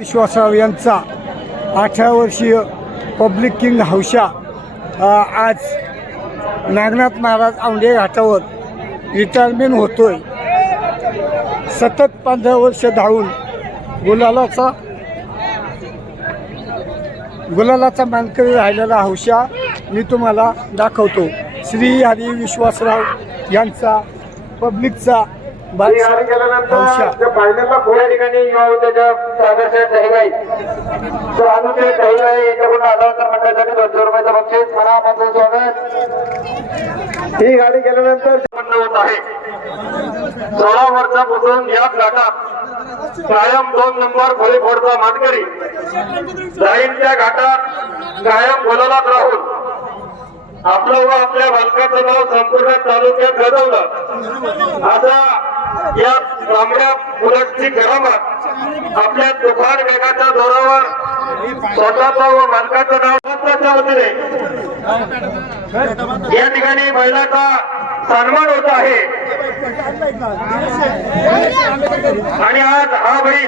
विश्वासराव यांचा अठरा वर्षीय पब्लिक किंग हौशा आज नागनाथ महाराज औंढे घाटावर रिटायरमेंट होतोय. सतत पंधरा वर्ष धावून गुलालाचा गुलालाचा मानकरी राहिलेला हौशा मी तुम्हाला दाखवतो. श्री हरी विश्वासराव यांचा पब्लिकचा गाडी गेल्यानंतर फायनलला पुढे ठिकाणी युवा उद्योजक सागरशेठ दहिगाई तो अनुशेठ दहिगाई याच्याकडून आदरांतर मंडळासाठी दोनशे रुपयाचं बक्षीस. मनापासून स्वागत. ही गाडी गेल्यानंतर होत आहे. सोळा वर्षापासून या घाटात कायम दोन नंबर खोली फोडचा मानकरी. जाईनच्या घाटात कायम बोलवत राहून. आपलं व आपल्या बालकाचं नाव संपूर्ण तालुक्यात गाजवलं. असा या तांबड्या फुलाची करामत आपल्या तुफान वेगाच्या जोरावर स्वतःचं व मालकाचं नाव स्वतःच्या वतीने या ठिकाणी महिलाचा सन्मान होत आहे. आणि आज हा बैल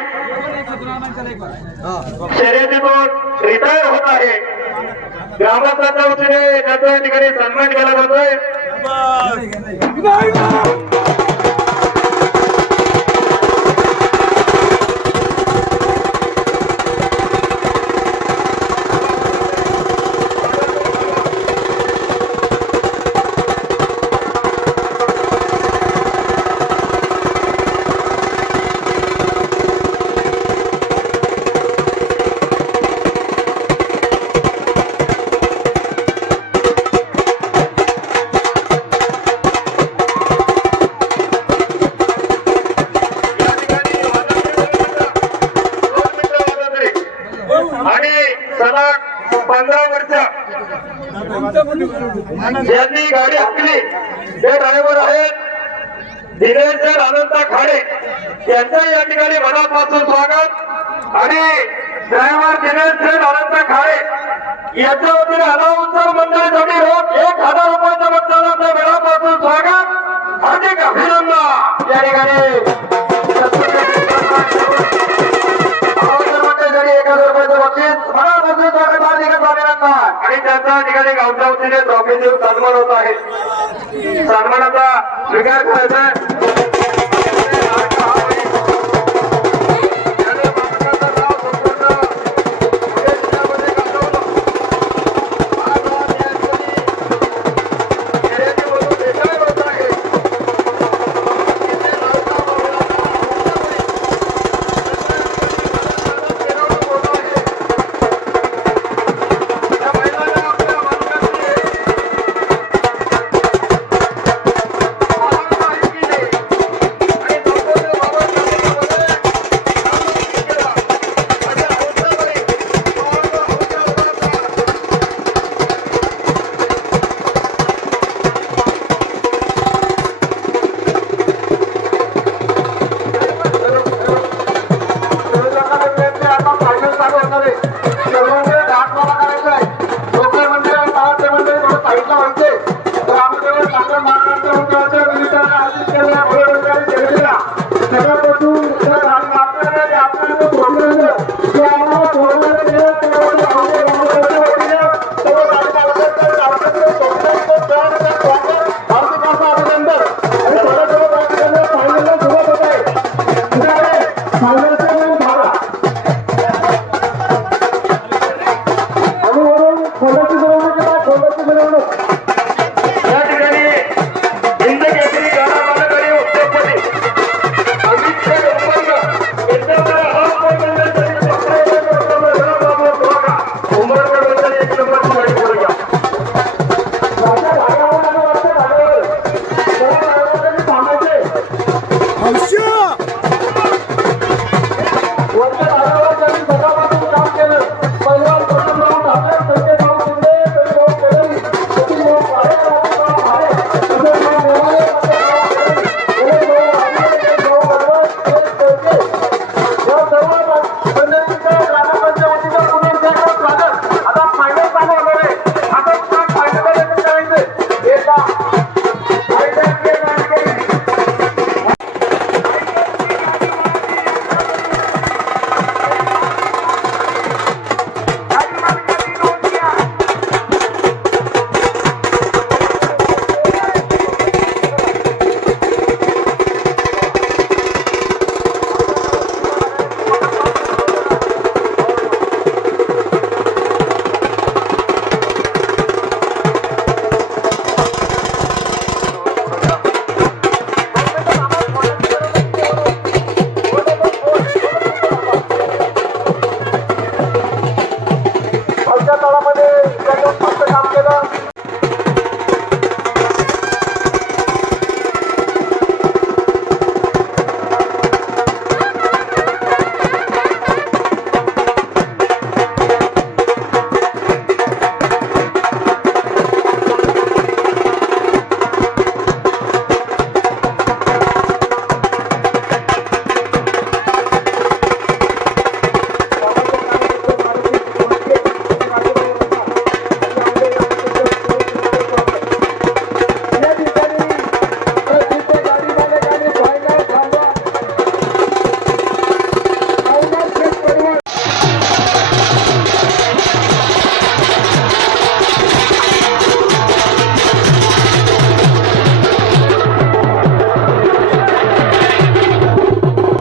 शर्यतीतून रिटायर होत आहे. ग्रामस्थांच्या वतीने त्याचा या ठिकाणी सन्मान केला जातोय. सदा पंधरा वर्ष. ज्यांनी गाडी हाकली ते ड्रायव्हर आहेत दिनेश अनंता खाडे यांचं या ठिकाणी मनापासून स्वागत. आणि ड्रायव्हर दिनेश अनंता खाडे याच्या वतीने अनाउन्सर मंडळीसाठी रोज एक हजार रुपयाच्या मतदानाचं मनापासून स्वागत. हार्दिक अभिनंदन. या ठिकाणी. देऊन सन्मान होत आहे सन्मानाचा स्वीकार करायचा आहे. Russia!